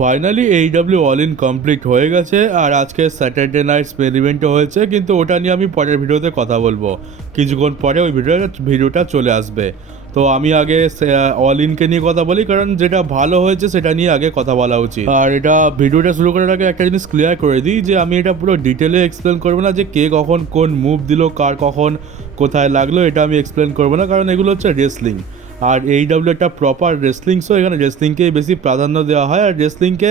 Finally AEW all in complete হয়ে গেছে আর আজকে স্যাটারডে নাইট মেন ইভেন্টও হয়েছে, কিন্তু ওটা নিয়ে আমি পরের ভিডিওতে কথা বলবো। কিছুক্ষণ পরে ওই ভিডিওটা চলে আসবে। তো আমি আগে অল ইনকে নিয়ে কথা বলি, কারণ যেটা ভালো হয়েছে সেটা নিয়ে আগে কথা বলা উচিত। আর এটা ভিডিওটা শুরু করার আগে একটা জিনিস ক্লিয়ার করে দিই যে আমি এটা পুরো ডিটেলে এক্সপ্লেন করবো না, যে কে কখন কোন মুভ দিল, কার কখন কোথায় লাগলো, এটা আমি এক্সপ্লেন করবো না, কারণ এগুলো হচ্ছে রেসলিং। আর এইডব্লিউ একটা প্রপার রেসলিং শো, এখানে রেসলিংকেই বেশি প্রাধান্য দেওয়া হয়। আর রেসলিংকে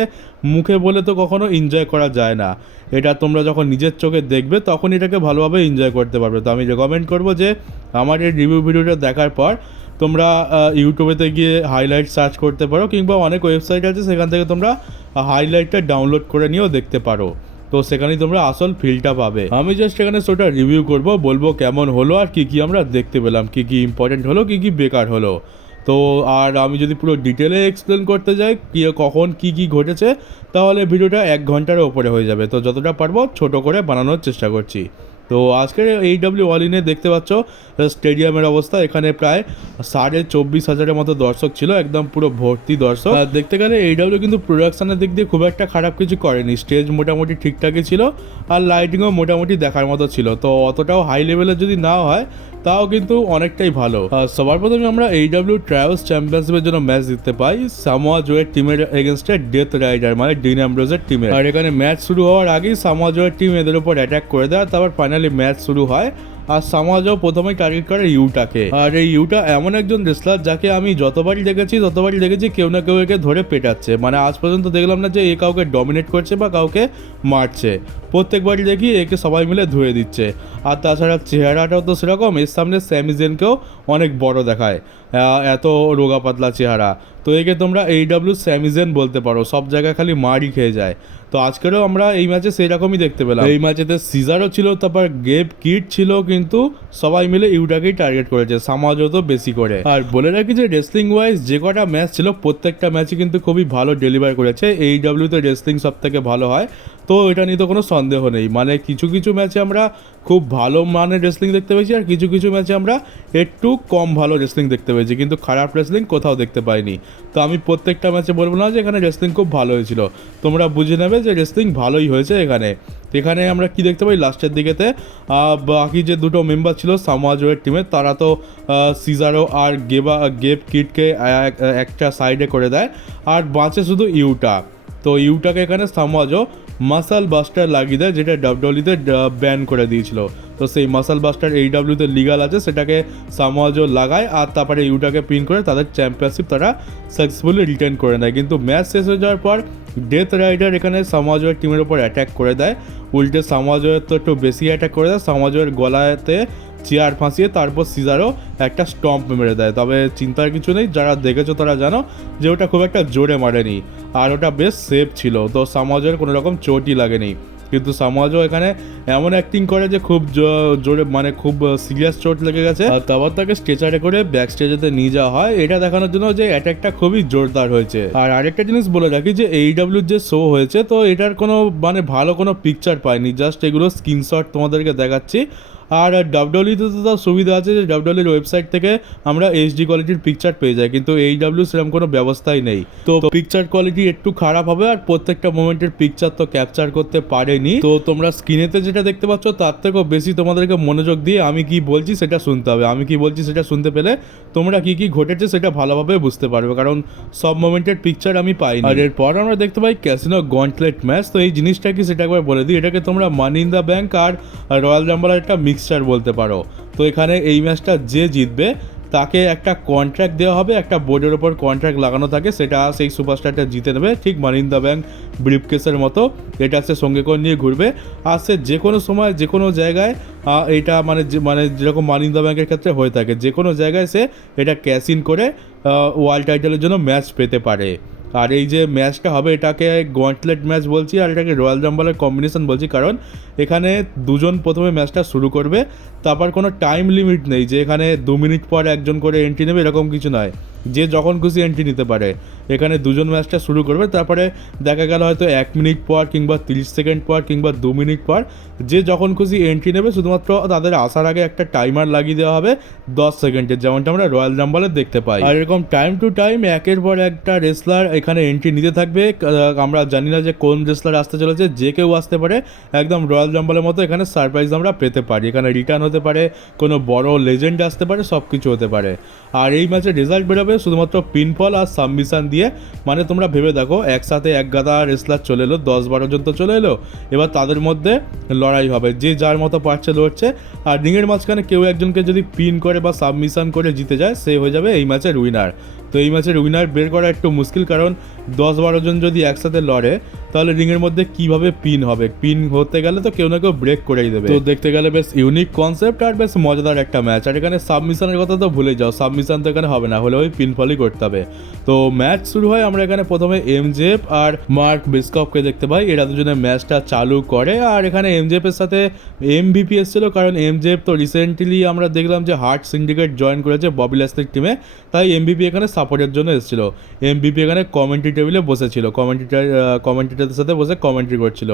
মুখে বলে তো কখনো এনজয় করা যায় না, এটা তোমরা যখন নিজের চোখে দেখবে তখন এটাকে ভালোভাবে এনজয় করতে পারবে। তো আমি রেকমেন্ড করবো যে আমার এই রিভিউ ভিডিওটা দেখার পর তোমরা ইউটিউবেতে গিয়ে হাইলাইট সার্চ করতে পারো, কিংবা অনেক ওয়েবসাইট আছে সেখান থেকে তোমরা হাইলাইটটা ডাউনলোড করে নিয়েও দেখতে পারো। তো সেখানেই তোমরা আসল ফিলটা পাবে। আমি জাস্ট এখানে শোটা রিভিউ করব, বলবো কেমন হলো আর কী আমরা দেখতে পেলাম, কী ইম্পর্টেন্ট হলো, কী বেকার হলো। তো আর আমি যদি পুরো ডিটেলে এক্সপ্লেন করতে যাই কখন কী ঘটেছে, তাহলে ভিডিওটা 1 ঘন্টার ওপরে হয়ে যাবে। তো যতটা পারবো ছোট করে বানানোর চেষ্টা করছি। তো আজকের এইডব্লিউ অল ইনে দেখতে পাচ্ছ স্টেডিয়ামের অবস্থা। এখানে প্রায় 24,500 মতো দর্শক ছিল, একদম পুরো ভর্তি দর্শক। আর দেখতে গেলে এইডব্লিউ কিন্তু প্রোডাকশনের দিক দিয়ে খুব একটা খারাপ কিছু করেনি। স্টেজ মোটামুটি ঠিকঠাকই ছিল, আর লাইটিংও মোটামুটি দেখার মতো ছিল। তো অতটাও হাই লেভেলের যদি না হয় তাও কিন্তু অনেকটাই ভালো। সবার প্রথমে আমরা এইডব্লিউ ট্রায়ালস চ্যাম্পিয়নশিপের জন্য ম্যাচ দেখতে পাই সামোয়া জোয়ের টিমের এগেনস্টে ডেথ রাইডার মানে ডিন অ্যাম্ব্রোজের টিমের। আর এখানে ম্যাচ শুরু হওয়ার আগেই সামোয়া জোয়ের টিম এদের উপর অ্যাটাক করে দেয়, তারপর ফাইনালি ম্যাচ শুরু হয়। আর সামোয়া জো প্রথমেই টার্গেট করে ইউটাকে। আর এই ইউটা এমন একজন রেসলার যাকে আমি যতবারই দেখেছি কেউ না কেউ একে ধরে পেটাচ্ছে। মানে আজ পর্যন্ত দেখলাম না যে এ কাউকে ডমিনেট করছে বা কাউকে মারছে, প্রত্যেকবারই দেখি একে সবাই মিলে ধুয়ে দিচ্ছে। আর তাছাড়া চেহারাটাও তো সেরকম, এর সামনে স্যামি জেনকেও অনেক বড় দেখায়, এত রোগা পাতলা চেহারা। তো একে তোমরা এইডব্লিউ স্যামি জেন বলতে পারো, সব জায়গায় খালি মারই খেয়ে যায়। তো আজকেরও আমরা এই ম্যাচে সেই রকমই দেখতে পেলাম। এই ম্যাচেতে সিজারও ছিল, তারপর গেব কিড ছিল, কিন্তু সবাই মিলে ইউটাকেই টার্গেট করেছে, সামাজও তো বেশি করে। আর বলে রাখি যে রেসলিং ওয়াইজ যে কটা ম্যাচ ছিল প্রত্যেকটা ম্যাচে কিন্তু খুবই ভালো ডেলিভার করেছে। এইডব্লিউতে রেসলিং সব থেকে ভালো হয়, তো এটা নিয়ে তো কোনো সন্দেহ নেই। মানে কিছু কিছু ম্যাচে আমরা খুব ভালো মানের রেসলিং দেখতে পেয়েছি, আর কিছু কিছু ম্যাচে আমরা একটু কম ভালো রেসলিং দেখতে পেয়েছি, কিন্তু খারাপ রেসলিং কোথাও দেখতে পাইনি। তো আমি প্রত্যেকটা ম্যাচে বলবো না যে এখানে রেসলিং খুব ভালো হয়েছিল, তোমরা বুঝে নেবে যে রেসলিং ভালোই হয়েছে এখানে আমরা কি দেখতে পাই লাস্টের দিকেতে বাকি যে দুটো মেম্বার ছিল সামোয়া জোয়ের টিমে, তারা তো সিজারো আর গেব কিডকে একটা সাইডে করে দেয়, আর বাঁচে শুধু ইউটা। তো ইউটাকে এখানে সামোয়া জো মাসাল বাস্টার লাগিয়ে দেয়, যেটা ডাব্লিউডব্লিউতে ব্যান করে দিয়েছিল। তো সেই মাসাল বাস্টার এইডব্লিউতে লিগাল আছে, সেটাকে সামোয়া জো লাগায়, আর তারপরে ইউটাকে পিন করে তাদের চ্যাম্পিয়নশিপ তারা সাকসেসফুলি রিটেন করে নেয়। কিন্তু ম্যাচ শেষ হয়ে যাওয়ার পর ডেথ রাইডার এখানে সামোয়া জোয়ের টিমের ওপর অ্যাটাক করে দেয়। উল্টে সামোয়া জোয়ের তো একটু বেশি অ্যাটাক করে দেয়, সামোয়া জোয়ের গলাতে চেয়ার ফাঁসিয়ে তারপর সিজারও একটা স্টম্প মেরে দেয়। তবে চিন্তার কিছু নেই, যারা দেখেছো তারা জানো যে ওটা খুব একটা জোরে মারেনি, আর ওটা বেশ সেফ ছিল। তো সামোয়া জোয়ের কোনো রকম চোটই লাগেনি, কিন্তু সামোয়া জো এখানে এমন অ্যাক্টিং করে যে খুব জোরে, মানে খুব সিরিয়াস চোট লেগে গেছে। আর তারপর তাকে স্ট্রেচারে করে ব্যাক স্টেজেতে নিয়ে যাওয়া হয়, এটা দেখানোর জন্য যে অ্যাটাকটা খুবই জোরদার হয়েছে। আর আরেকটা জিনিস বলে রাখি যে এইডব্লিউর যে শো হয়েছে, তো এটার কোনো মানে ভালো কোনো পিকচার পাইনি, জাস্ট এগুলো স্ক্রিনশট তোমাদেরকে দেখাচ্ছি। আর ডাব্লিউডব্লিউতে তো তার সুবিধা আছে যে ডাব্লিউডব্লিউর ওয়েবসাইট থেকে আমরা এইচডি কোয়ালিটির পিকচার পেয়ে যাই, কিন্তু এইডব্লিউ সেরকম কোনো ব্যবস্থাই নেই। তো পিকচার কোয়ালিটি একটু খারাপ হবে, আর প্রত্যেকটা মোমেন্টের পিকচার তো ক্যাপচার করতে পারেনি। তো তোমরা স্ক্রিনেতে যেটা দেখতে পাচ্ছ তার থেকেও বেশি তোমাদেরকে মনোযোগ দিয়ে আমি কি বলছি সেটা শুনতে হবে। আমি কি বলছি সেটা শুনতে পেলে তোমরা কি ঘটেছে সেটা ভালোভাবে বুঝতে পারবে, কারণ সব মোমেন্টের পিকচার আমি পাইনি। আর এরপর আমরা দেখতে পাই ক্যাসিনো গন্টলেট ম্যাচ। তো এই জিনিসটা কি সেটা একবার বলে দিই, এটাকে তোমরা মানি ইন দ্য ব্যাংক আর রয়্যাল রাম্বলের একটা মিক্সচার বলতে পারো। তো এখানে এই ম্যাচটা যে জিতবে তাকে একটা কন্ট্রাক্ট দেওয়া হবে, একটা বোর্ডের ওপর কন্ট্রাক্ট লাগানো থাকে, সেটা সেই সুপারস্টারটা জিতে নেবে, ঠিক মানি ইন দ্য ব্যাংক ব্রিফকেসের মতো। এটা সে সঙ্গে করে নিয়ে ঘুরবে, আর সে যে কোনো সময় যে কোনো জায়গায় এটা মানে যেরকম মানি ইন দ্য ব্যাংকের ক্ষেত্রে হয়ে থাকে, যে কোনো জায়গায় সে এটা ক্যাশ ইন করে ওয়ার্ল্ড টাইটেলের জন্য ম্যাচ পেতে পারে। আর এই যে ম্যাচটা হবে এটাকে গন্টলেট ম্যাচ বলছি, আর এটাকে রয়্যাল রাম্বলের কম্বিনেশন বলছি, কারণ এখানে দুজন প্রথমে ম্যাচটা শুরু করবে, তারপর কোনো টাইম লিমিট নেই যে এখানে 2 মিনিট পর একজন করে এন্ট্রি নেবে, এরকম কিছু নয়। যে যখন খুশি এন্ট্রি নিতে পারে। এখানে দুজন ম্যাচটা শুরু করবে, তারপরে দেখা গেল হয়তো 1 মিনিট পর কিংবা 30 সেকেন্ড পর কিংবা 2 মিনিট পর যে যখন খুশি এন্ট্রি নেবে, শুধুমাত্র তাদের আসার আগে একটা টাইমার লাগিয়ে দেওয়া হবে 10 সেকেন্ডের, যেমনটা আমরা রয়্যাল রাম্বলে দেখতে পাই। আর এরকম টাইম টু টাইম একের পর একটা রেসলার এখানে এন্ট্রি নিতে থাকবে। আমরা জানি না যে কোন রেসলার আসতে চলেছে, যে কেউ আসতে পারে, একদম রয়্যাল রাম্বলের মতো এখানে সারপ্রাইজ আমরা পেতে পারি। এখানে রিটার্ন হতে পারে, কোনো বড় লেজেন্ড আসতে পারে, সব কিছু হতে পারে। আর এই ম্যাচের রেজাল্ট বেরোবে শুধুমাত্র পিনফল আর সাবমিশন দিয়ে। মানে তোমরা ভেবে দেখো, একসাথে এক গাদা রেসলার চলে এলো, 10-12 জন তো চলে এলো, এবার তাদের মধ্যে লড়াই হবে, যে যার মতো পারছে লড়ছে। আর রিংয়ের মাঝখানে কেউ একজনকে যদি পিন করে বা সাবমিশন করে জিতে যায়, সে হয়ে যাবে এই ম্যাচের উইনার। তো এই ম্যাচের উইনার বের করা একটু মুশকিল, কারণ 10-12 জন যদি একসাথে লড়ে, তাহলে রিংয়ের মধ্যে কিভাবে পিন হবে? পিন হতে গেলে তো কেউ না কেউ ব্রেক করেই দেবে। তো দেখতে গেলে বেশ ইউনিক কনসেপ্ট আর বেশ মজাদার একটা ম্যাচ। আর এখানে সাবমিশনের কথা তো ভুলে যাও, সাবমিশন তো এখানে হবে না, হলে ওই পিনফলই করতে হবে। তো ম্যাচ শুরু হয়, আমরা এখানে প্রথমে এমজেএফ আর মার্ক বিসকপকে দেখতে পাই, এরা দুজনে ম্যাচটা চালু করে। আর এখানে এমজেএফের সাথে এমভিপি এসেছিল, কারণ এমজেএফ তো রিসেন্টলি আমরা দেখলাম যে হার্ট সিন্ডিকেট জয়েন করেছে ববি ল্যাসলির টিমে, তাই এমভিপি এখানে সাপোর্টের জন্য এসেছিল। এমভিপি এখানে কমেন্ট্রি টেবিলে বসেছিল, কমেন্ট্রিটারদের সাথে বসে কমেন্ট্রি করছিল।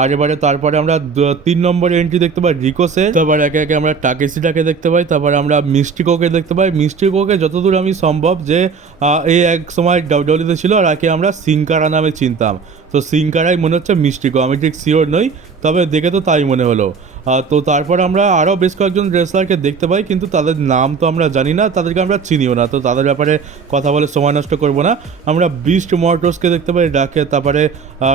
আর এবারে তারপরে আমরা 3 নম্বর এন্ট্রি দেখতে পাই রিকোসে, তারপর একে একে আমরা টাকেসিটাকে দেখতে পাই, তারপরে আমরা মিস্টিকোকে দেখতে পাই। মিস্টিকোকে যতদূর আমি সম্ভব, যে এই এক সময় ডাব্লিউডব্লিউইতে ছিল, আর একে আমরা সিংকারা নামে চিনতাম, তো সিংকারাই মনে হচ্ছে মিস্টিকো, আমি ঠিক শিওর নই, তবে দেখে তো তাই মনে হলো। তো তারপর আমরা আরও বেশ কয়েকজন রেসলারকে দেখতে পাই, কিন্তু তাদের নাম তো আমরা জানি না, তাদেরকে আমরা চিনিও না, তো তাদের ব্যাপারে কথা বলে সময় নষ্ট করবো না। আমরা বিস্ট মর্টোসকে দেখতে পাই ডাকে, তারপরে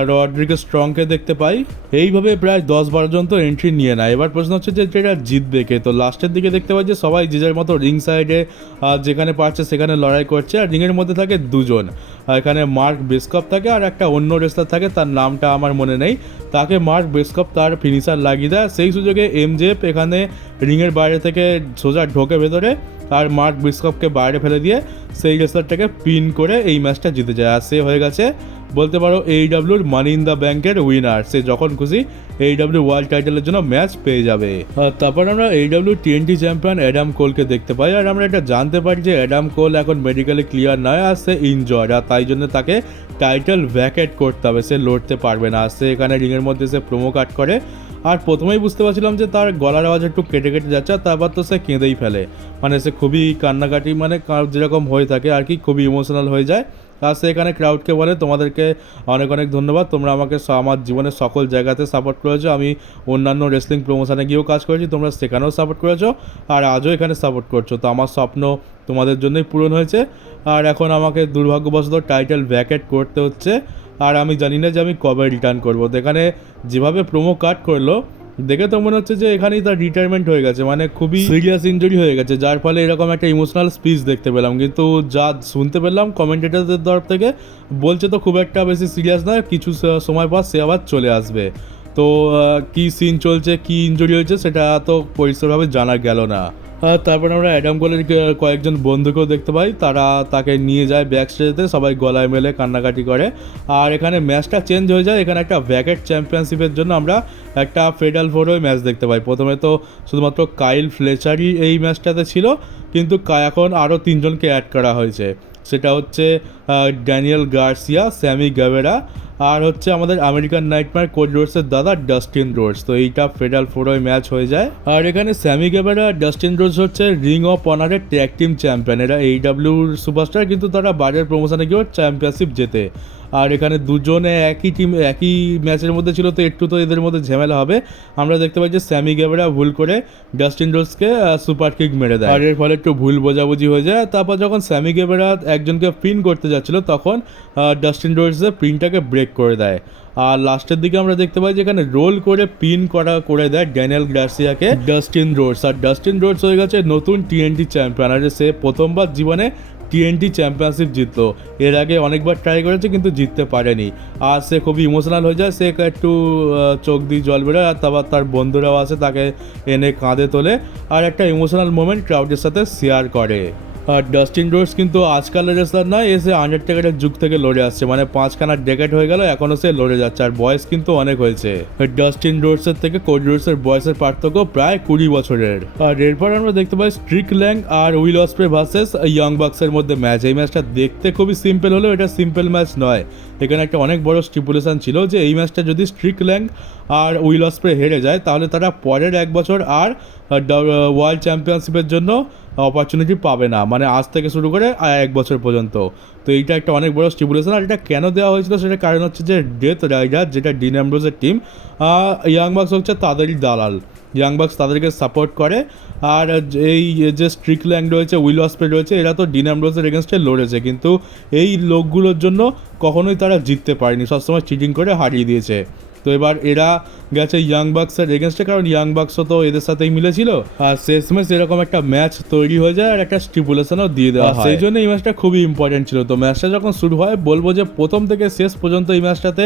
রড্রিগো স্ট্রংকে দেখতে পাই। এইভাবে প্রায় 10-12 জন তো এন্ট্রি নিয়ে নেয়। এবার প্রশ্ন হচ্ছে যে এটা জিতবে কে? তো লাস্টের দিকে দেখতে পাই যে সবাই যে যার মতো রিং সাইডে যেখানে পারছে সেখানে লড়াই করছে। আর রিংয়ের মধ্যে থাকে দুজন, এখানে মার্ক বিসকপ থাকে আর একটা অন্য রেসলার থাকে, তার নামটা আমার মনে নেই। তাকে মার্ক বিসকপ তার ফিনিশার লাগিয়ে দেয়, সেই সুযোগে এমজেএফ এখানে রিংয়ের বাইরে থেকে সোজা ঢোকে ভেতরে, আর মার্ক বিসকপকে বাইরে ফেলে দিয়ে সেই রেসলারটাকে পিন করে এই ম্যাচটা জিতে যায়। আর সে হয়ে গেছে বলতে পারো AEWর মানি ইন দ্য ব্যাংকের উইনার। সে যখন খুশি AEW ওয়ার্ল্ড টাইটেলের জন্য ম্যাচ পেয়ে যাবে। তারপর আমরা AEW TNT চ্যাম্পিয়ন অ্যাডাম কোলকে দেখতে পাই, আর আমরা এটা জানতে পারি যে অ্যাডাম কোল এখন মেডিকেলি ক্লিয়ার নয়, আর সে ইনজয়েড, আর তাই জন্য তাকে টাইটেল ভ্যাকেট করতে হবে, সে লড়তে পারবে না। সে এখানে রিংয়ের মধ্যে সে প্রোমো কাট করে, আর প্রথমেই বুঝতে পারছিলাম যে তার গলার আওয়াজ একটু কেটে কেটে যাচ্ছে, আর তারপর তো সে কেঁদেই ফেলে, মানে সে খুবই কান্নাকাটি, মানে যেরকম হয়ে থাকে আর কি, খুবই ইমোশনাল হয়ে যায়। আর সে এখানে ক্রাউডকে বলে, তোমাদেরকে অনেক অনেক ধন্যবাদ, তোমরা আমাকে আমার জীবনের সকল জায়গাতে সাপোর্ট করেছো, আমি অন্যান্য রেসলিং প্রমোশনে গিয়েও কাজ করেছি, তোমরা সেখানেও সাপোর্ট করেছো, আর আজও এখানে সাপোর্ট করছো, তো আমার স্বপ্ন তোমাদের জন্যই পূরণ হয়েছে। আর এখন আমাকে দুর্ভাগ্যবশত টাইটেল ভ্যাকেট করতে হচ্ছে, আর আমি জানি না যে আমি কবে রিটার্ন করবো। তো এখানে যেভাবে প্রোমো কাট করলো, দেখে তো মনে হচ্ছে যে এখানেই তার রিটায়ারমেন্ট হয়ে গেছে, মানে খুবই সিরিয়াস ইনজুরি হয়ে গেছে, যার ফলে এরকম একটা ইমোশনাল স্পিচ দেখতে পেলাম। কিন্তু যা শুনতে পেলাম কমেন্টেটারদের তরফ থেকে, বলছে তো খুব একটা বেশি সিরিয়াস নয়, কিছু সময় পর সে আবার চলে আসবে। তো কী সিন চলছে, কী ইনজুরি হয়েছে, সেটা তো পরিষ্কারভাবে জানা গেল না। তারপর আমরা অ্যাডাম কোলের কয়েকজন বন্ধুকেও দেখতে পাই, তারা তাকে নিয়ে যায় ব্যাক স্টেজেতে, সবাই গলায় মেলে কান্নাকাটি করে। আর এখানে ম্যাচটা চেঞ্জ হয়ে যায়, এখানে একটা ভ্যাকেট চ্যাম্পিয়নশিপের জন্য আমরা একটা ফেডাল ফোরওয়ে ম্যাচ দেখতে পাই। প্রথমে তো শুধুমাত্র কাইল ফ্লেচারই এই ম্যাচটাতে ছিল, কিন্তু এখন আরও 3 জনকে অ্যাড করা হয়েছে, সেটা হচ্ছে ড্যানিয়েল গার্সিয়া, স্যামি গ্যাভেরা, আর হচ্ছে আমাদের আমেরিকান নাইটমেয়ার কোড রোডসের দাদা ডাস্টিন রোডস। তো এইটা ফেডাল ফোরওয়ে ম্যাচ হয়ে যায়। আর এখানে স্যামি গ্যাভেরা আর ডাস্টিন রোডস হচ্ছে রিং অফ অনারের ট্যাগ টিম চ্যাম্পিয়ন, এরা AEWর সুপারস্টার, কিন্তু তারা বাইরের প্রমোশনে গিয়েও চ্যাম্পিয়নশিপ জেতে। আর এখানে দুজনে একই টিম একই ম্যাচের মধ্যে ছিল, তো একটু তো এদের মধ্যে ঝামেলা হবে। আমরা দেখতে পাই যে স্যামি গ্যাভেরা ভুল করে ডাস্টিন রোডসকে সুপার কিক মেরে দেয়, আর এর ফলে একটু ভুল বোঝাবুঝি হয়ে যায়। তারপর যখন স্যামি গ্যাভেরা একজনকে পিন করতে যাচ্ছিল, তখন ডাস্টিন রোডসের পিনটাকে ব্রেক করে দেয়। আর লাস্টের দিকে আমরা দেখতে পাই যে এখানে রোল করে পিন করে দেয় ড্যানিয়েল গার্সিয়াকে ডাস্টিন রোডস, আর ডাস্টিন রোডস হয়ে গেছে নতুন TNT চ্যাম্পিয়ন। আর সে প্রথমবার জীবনে TNT চ্যাম্পিয়নশিপ জিতলো, এর আগে অনেকবার ট্রাই করেছে কিন্তু জিততে পারেনি। আর সে খুবই ইমোশনাল হয়ে যায়, সে একটু চোখ দিয়ে জল বেরোয়, আর তারপর তার বন্ধুরাও আসে তাকে এনে কাঁধে তোলে, আর একটা ইমোশনাল মোমেন্ট ক্রাউডের সাথে শেয়ার করে। আর ডাস্টিন রোডস কিন্তু আজকালের রেসলার নয়, এসে আন্ডারটেকারের যুগ থেকে লড়ে আসছে, মানে 5খানা ডেকেড হয়ে গেল, এখনও সে লড়ে যাচ্ছে, আর বয়স কিন্তু অনেক হয়েছে। ডাস্টিন রোডসের থেকে কোডি রোডসের বয়সের পার্থক্য প্রায় 20 বছরের। আর এরপর আমরা দেখতে পাই স্ট্রিক ল্যাং আর উইল অসপ্রে ভার্সেস ইয়াং বাক্সের মধ্যে ম্যাচ। এই ম্যাচটা দেখতে খুবই সিম্পল হলেও এটা সিম্পল ম্যাচ নয়। এখানে একটা অনেক বড় স্টিপুলেশন ছিল যে এই ম্যাচটা যদি স্ট্রিক ল্যাং আর উইল অসপ্রে হেরে যায় তাহলে তারা পরের 1 বছর আর ওয়ার্ল্ড চ্যাম্পিয়নশিপের জন্য অপরচুনিটি পাবে না, মানে আজ থেকে শুরু করে 1 বছর পর্যন্ত। তো এইটা একটা অনেক বড় স্টিপুলেশন। আর এটা কেন দেওয়া হয়েছিল সেটা কারণ হচ্ছে যে ডেথ রাইডার, যেটা ডিন অ্যাম্ব্রোজের টিম, ইয়াং বাক্স হচ্ছে তাদেরই দালাল। ইয়াং বাক্স তাদেরকে সাপোর্ট করে। আর এই যে স্ট্রিক ল্যাং রয়েছে, উইল অসপ্রে রয়েছে, এরা তো ডিন অ্যাম্ব্রোজের এগেনস্টে লড়েছে, কিন্তু এই লোকগুলোর জন্য কখনোই তারা জিততে পারেনি, সবসময় চিটিং করে হারিয়ে দিয়েছে। তো এবার এরা গেছে ইয়াং বাক্সের এগেনস্টে, কারণ ইয়াং বাক্সও তো এদের সাথেই মিলেছিল। আর শেষমেশ এরকম একটা ম্যাচ তৈরি হয়ে যায় আর একটা স্টিপুলেশনও দিয়ে দেওয়া হয়। সেই জন্য এই ম্যাচটা খুবই ইম্পর্টেন্ট ছিল। তো ম্যাচটা যখন শুরু হয় বলবো যে প্রথম থেকে শেষ পর্যন্ত এই ম্যাচটাতে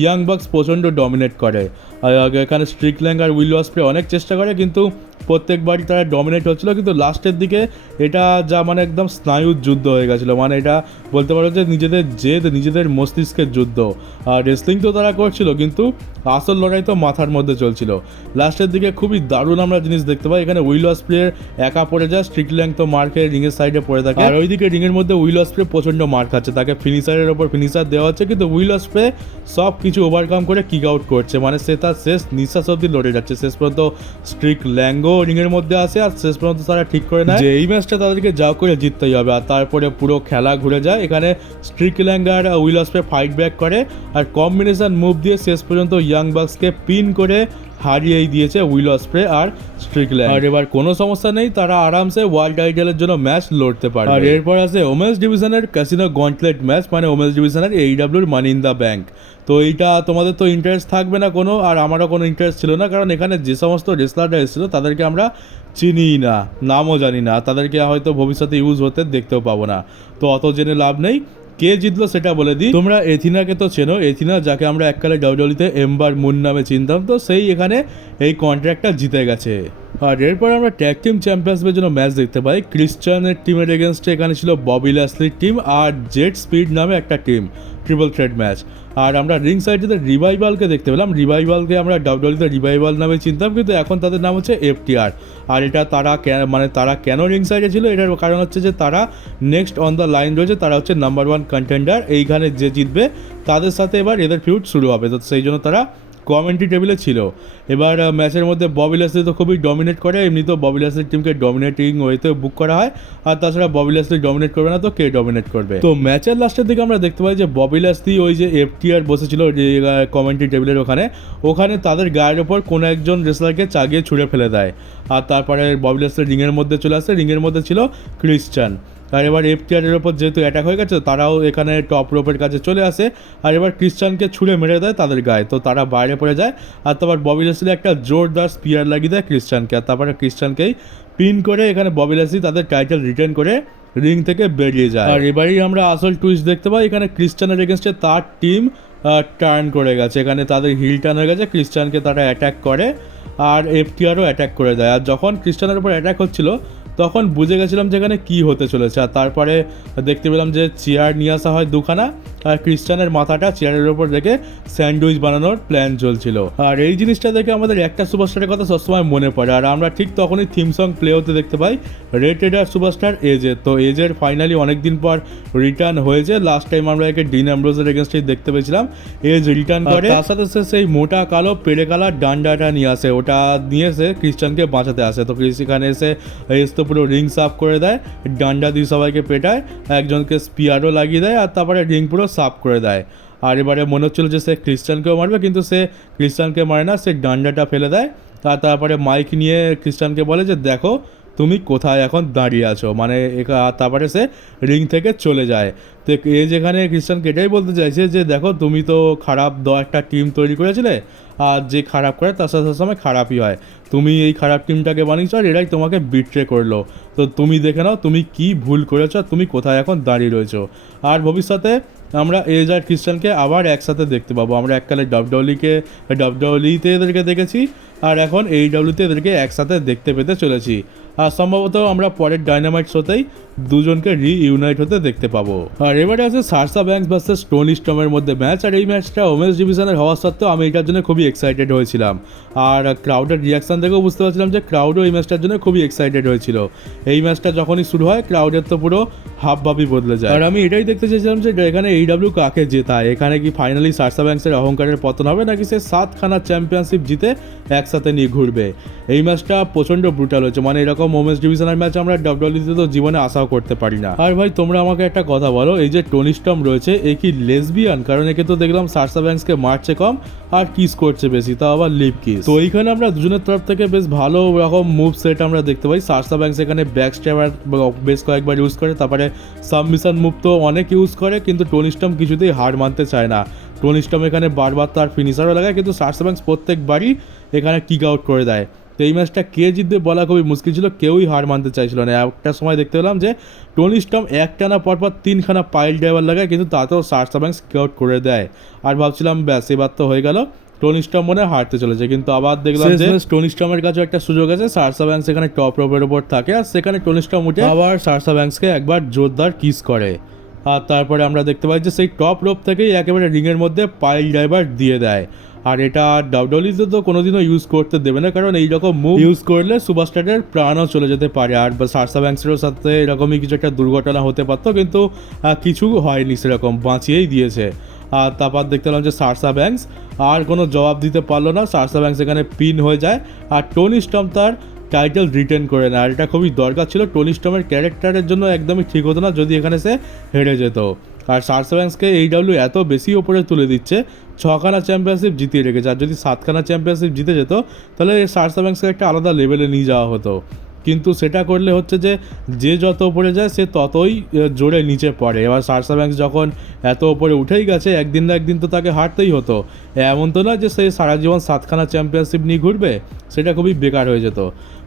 ইয়াং বাক্স প্রচণ্ড ডমিনেট করে। আর এখানে স্ট্রিক ল্যাং আর উইল অসপ্রে অনেক চেষ্টা করে, কিন্তু প্রত্যেকবারই তারা ডমিনেট হচ্ছিলো। কিন্তু লাস্টের দিকে এটা যা মানে একদম স্নায়ুর যুদ্ধ হয়ে গেছিলো, মানে এটা বলতে পারো যে নিজেদের জেদ, নিজেদের মস্তিষ্কের যুদ্ধ। আর রেসলিং তো তারা করছিল, কিন্তু আসল লড়াই তো মাথার মধ্যে চলছিল। লাস্টের দিকে খুবই দারুণ আমরা জিনিস দেখতে পাই। এখানে উইল অসপ্রে একা পড়ে যায়, স্ট্রিক ল্যাং তো মার খেয়ে রিংয়ের সাইডে পড়ে থাকে, আর ওইদিকে রিংয়ের মধ্যে উইল অসপ্রে প্রচণ্ড মার খাচ্ছে, তাকে ফিনিশারের ওপর ফিনিশার দেওয়া হচ্ছে, কিন্তু উইল অসপ্রে সব কিছু ওভারকাম করে কিক আউট করছে, মানে সে তার শেষ নিঃশ্বাস অবধি লড়ে যাচ্ছে। শেষ পর্যন্ত স্ট্রিক ল্যাঙ্গও রিংয়ের মধ্যে আসে, আর শেষ পর্যন্ত তারা ঠিক করে নেয় যে এই ম্যাচটা তাদেরকে যা করে জিততেই হবে। আর তারপরে পুরো খেলা ঘুরে যায়। এখানে স্ট্রিক ল্যাং আর উইল অসপ্রে ফাইট ব্যাক করে, আর কম্বিনেশন মুভ দিয়ে শেষ পর্যন্ত ইয়াং বাক্সকে পিন করে হারিয়েই দিয়েছে উইল অসপ্রে আর স্ট্রিক ল্যাং। আর এবার কোনো সমস্যা নেই, তারা আরামসে ওয়ার্ল্ড টাইটেলের জন্য ম্যাচ লড়তে পারে। আর এরপর আছে ওমেন্স ডিভিশনের ক্যাসিনো গন্টলেট ম্যাচ, মানে ওমেন্স ডিভিশনের AEWর মানি ইন দ্য ব্যাংক। তো এইটা তোমাদের তো ইন্টারেস্ট থাকবে না কোনো, আর আমারও কোনো ইন্টারেস্ট ছিল না, কারণ এখানে যে সমস্ত রেসলাররা এসেছিলো তাদেরকে আমরা চিনিই না, নামও জানি না, তাদেরকে হয়তো ভবিষ্যতে ইউজ হতে দেখতেও পাবো না। তো অত জেনে লাভ নেই। কে জিতলো সেটা বলে দিই। তোমরা এথিনাকে তো চেনো, এথিনা যাকে আমরা এককালে ডাব্লিউডব্লিউইতে এম্বার মুন নামে চিনতাম, তো সেই এখানে এই কন্ট্রাক্টটা জিতে গেছে। আর এরপর আমরা ট্যাগ টিম চ্যাম্পিয়নশিপের জন্য ম্যাচ দেখতে পাই। ক্রিশ্চানের টিমের এগেনস্টে এখানে ছিল ববি ল্যাসলির টিম আর জেট স্পিড নামে একটা টিম, ট্রিপল থ্রেট ম্যাচ। আর আমরা রিং সাইডে রিভাইভালকে দেখতে পেলাম। রিভাইভালকে আমরা ডাব্লিউডব্লিউইতে রিভাইভাল নামে চিনতাম, কিন্তু এখন তাদের নাম হচ্ছে FTR। আর এটা তারা কেন রিং সাইডে ছিল, এটার কারণ হচ্ছে যে তারা নেক্সট অন দ্য লাইন রয়েছে, তারা হচ্ছে নাম্বার 1 কন্টেন্ডার। এইখানে যে জিতবে তাদের সাথে এবার এদের ফিউড শুরু হবে, তো সেই জন্য তারা কমেন্ট্রি টেবিলে ছিল। এবার ম্যাচের মধ্যে ববি ল্যাসলি তো খুবই ডমিনেট করে, এমনিতেও ববি ল্যাসলির টিমকে ডমিনেটিং ওয়েতে বুক করা হয়, আর তাছাড়া ববি ল্যাসলি ডমিনেট করবে না তো কে ডমিনেট করবে। তো ম্যাচের লাস্টের দিকে আমরা দেখতে পাই যে ববি ল্যাসলি ওই যে FTR বসেছিল কমেন্ট্রি টেবিলের ওখানে তাদের গায়ের ওপর কোনো একজন রেসলারকে চাগিয়ে ছুঁড়ে ফেলে দেয়। আর তারপরে ববি ল্যাসলি রিংয়ের মধ্যে চলে আসে, রিংয়ের মধ্যে ছিল ক্রিশ্চান। আর এবার FTR-এর ওপর যেহেতু অ্যাটাক হয়ে গেছে, তারাও এখানে টপ রোপের কাছে চলে আসে, আর এবার ক্রিশ্চানকে ছুঁড়ে মেরে দেয় তাদের গায়ে, তো তারা বাইরে পড়ে যায়। আর তারপর ববি ল্যাসলি একটা জোরদার স্পিয়ার লাগিয়ে দেয় ক্রিশ্চানকে, আর তারপরে ক্রিশ্চানকেই পিন করে এখানে ববি ল্যাসলি তাদের টাইটেল রিটেন করে রিং থেকে বেরিয়ে যায়। আর এবারেই আমরা আসল টুইস্ট দেখতে পাই। এখানে ক্রিশ্চানের এগেনস্টে তার টিম টার্ন করে গেছে, এখানে তাদের হিল টার্ন হয়ে গেছে, ক্রিশ্চানকে তারা অ্যাটাক করে, আর FTR-ও অ্যাটাক করে দেয়। আর যখন ক্রিশ্চানের উপর অ্যাটাক হচ্ছিল তখন বুঝে গেছিলাম যে এখানে কী হতে চলেছে। আর তারপরে দেখতে পেলাম যে চেয়ার নিয়ে আসা হয় দুখানা, আর ক্রিশ্চানের মাথাটা চেয়ারের ওপর রেখে স্যান্ডউইচ বানানোর প্ল্যান চলছিল। আর এই জিনিসটা দেখে আমাদের একটা সুপারস্টারের কথা সবসময় মনে পড়ে, আর আমরা ঠিক তখনই থিম সং প্লে হতে দেখতে পাই রেড রেডার সুপারস্টার এজের। তো এজের ফাইনালি অনেকদিন পর রিটার্ন হয়েছে। লাস্ট টাইম আমরা একে ডিন অ্যাম্ব্রোজের এগেনস্টেই দেখতে পেয়েছিলাম, এজ রিটার্ন করে, তার সাথে সে সেই মোটা কালো পেড়ে কালার ডান্ডাটা নিয়ে আসে, ওটা নিয়ে এসে ক্রিশ্চানকে বাঁচাতে আসে। তো এখানে এসে এজ তো পুরো রিং সাফ করে দেয়, ডান্ডা দিয়ে সবাইকে পেটায়, একজনকে স্পিয়ারও লাগিয়ে দেয়, আর তারপরে রিং পুরো সাফ করে দেয়। আর এবারে মনে হচ্ছিল যে সে ক্রিশ্চানকেও মারবে, কিন্তু সে ক্রিশ্চানকে মারে না, সে ডান্ডাটা ফেলে দেয়। তারপরে মাইক নিয়ে ক্রিশ্চানকে বলে যে দেখো তুমি কোথায় এখন দাঁড়িয়ে আছো, মানে তারপরে সে রিং থেকে চলে যায়। তো এ যেখানে ক্রিশ্চানকে এটাই বলতে চাইছে যে দেখো তুমি তো খারাপ একটা টিম তৈরি করেছিলে, আর যে খারাপ করে তার সাথে সময় খারাপই হয়, তুমি এই খারাপ টিমটাকে বানিয়েছো আর এরাই তোমাকে বিট্রে করলো। তো তুমি দেখে নাও তুমি কি ভুল করেছো, তুমি কোথায় এখন দাঁড়িয়ে রয়েছো। আর ভবিষ্যতে আমরা এজ আর ক্রিশ্চানকে আবার একসাথে দেখতে পাবো। আমরা এককালে ডাব্লিউডাব্লিউইতে এদেরকে দেখেছি, আর এখন AEWতে এদেরকে একসাথে দেখতে পেতে চলেছি। আর সম্ভবত আমরা পরের ডায়নামাইট শোতেই দুজনকে রিইউনাইট হতে দেখতে পাবো। আর এবারে আছে সার্সা ব্যাঙ্কস ভার্সেস টোনি স্টর্মের মধ্যে ম্যাচ। আর এই ম্যাচটা ওমেন্স ডিভিশনের হওয়া সত্ত্বেও আমি এটার জন্য খুবই এক্সাইটেড হয়েছিলাম। আর ক্রাউডের রিয়াকশান দেখেও বুঝতে পারছিলাম যে ক্রাউডও এই ম্যাচটার জন্য খুবই এক্সাইটেড হয়েছিল। এই ম্যাচটা যখনই শুরু হয় ক্রাউডের তো পুরো হাবভাবই বদলে যায়। আর আমি এটাই দেখতে চেয়েছিলাম যে এখানে AEW কাকে জেতায়। এখানে কি ফাইনালি সার্সা ব্যাঙ্কসের অহংকারের পতন হবে, নাকি সে 7খানা চ্যাম্পিয়নশিপ জিতে একসাথে নিয়ে ঘুরবে। এই ম্যাচটা প্রচণ্ড ব্রুটাল হয়েছে, মানে এরকম ওমেন্স ডিভিশনের ম্যাচ আমরা ডাব্লিউডাব্লিউতে তো জীবনে আশাও করতে পারি না। আর ভাই তোমরা আমাকে একটা কথা বলো, এই যে টোনি স্টর্ম রয়েছে এ কি লেসবিয়ান? কারণ একে তো দেখলাম সার্সা ব্যাঙ্কসকে মারছে কম আর কিস করছে বেশি, তাও আবার লিপ কিস। তো এইখানে আমরা দুজনের তরফ থেকে বেশ ভালো রকম মুভ সেট আমরা দেখতে পাই। সার্সা ব্যাঙ্কস এখানে ব্যাক স্ট্যাবার বেশ কয়েকবার ইউজ করে, তারপরে সাবমিশন মুভ তো অনেক ইউজ করে, কিন্তু টোনি স্টর্ম কিছুতেই হার মানতে চায় না। টোনি স্টর্ম এখানে বারবার তার ফিনিশারও লাগায়, কিন্তু সার্সা ব্যাঙ্কস প্রত্যেকবারই এখানে কিক আউট করে দেয়। তো এই ম্যাচটা কে জিতবে বলা খুবই মুশকিল ছিল, কেউই হার মানতে চাইছিল না। একটা সময় দেখতে পেলাম যে টোনি স্টর্ম একটানা পরপর 3খানা পাইল ড্রাইভার লাগায়, কিন্তু তাতেও সার্সা ব্যাঙ্কস কিক আউট করে দেয়। আর ভাবছিলাম ব্যাস এবার তো হয়ে গেল, টোনি স্টর্ম মনে হারতে চলেছে, কিন্তু আবার দেখলাম যে টোনি স্টর্মের কাছেও একটা সুযোগ আছে। সার্সা ব্যাঙ্কস এখানে টপ রোপের ওপর থাকে, আর সেখানে টোনি স্টর্ম উঠে আবার সার্সা ব্যাঙ্কসকে একবার জোরদার কিস করে। আর তারপরে আমরা দেখতে পাই যে সেই টপ রোপ থেকেই একেবারে রিংয়ের মধ্যে পাইল ড্রাইভার দিয়ে দেয়। আর এটা ডাব্লিউডাব্লিউতে তো কোনোদিনও ইউজ করতে দেবে না, কারণ এইরকম মুভ ইউজ করলে সুপারস্টারের প্রাণও চলে যেতে পারে। আর সার্সা ব্যাঙ্কসেরও সাথে এরকমই কিছু একটা দুর্ঘটনা হতে পারতো, কিন্তু কিছু হয়নি, সেরকম বাঁচিয়েই দিয়েছে। আর তারপর দেখতে পেলাম যে সার্সা ব্যাঙ্কস আর কোনো জবাব দিতে পারলো না। সার্সা ব্যাঙ্কস এখানে পিন হয়ে যায়, আর টোনি স্টর্ম তার টাইটেল রিটেন করে নেয়। আর এটা খুবই দরকার ছিল, টোনি স্টর্মের ক্যারেক্টারের জন্য একদমই ঠিক হতো না যদি এখানে সে হেরে যেত। আর সার্সা ব্যাঙ্কসকে AEW এত বেশি ওপরে তুলে দিচ্ছে, 6খানা চ্যাম্পিয়নশিপ জিতিয়ে রেখেছে। আর যদি 7খানা চ্যাম্পিয়নশিপ জিতে যেত তাহলে সার্সা ব্যাঙ্কসকে একটা আলাদা লেভেলে নিয়ে যাওয়া হতো, কিন্তু সেটা করলে হচ্ছে যে যত উপরে যায় সে ততই জোরে নিচে পড়ে। এবার সার্সা ব্যাঙ্কস যখন এত উপরে উঠেই গেছে, একদিন না একদিন তো তাকে হারতেই হতো। এমন তো না যে সে সারা জীবন 7খানা চ্যাম্পিয়নশিপ নিয়ে ঘুরবে, সেটা খুবই বেকার হয়ে যেত।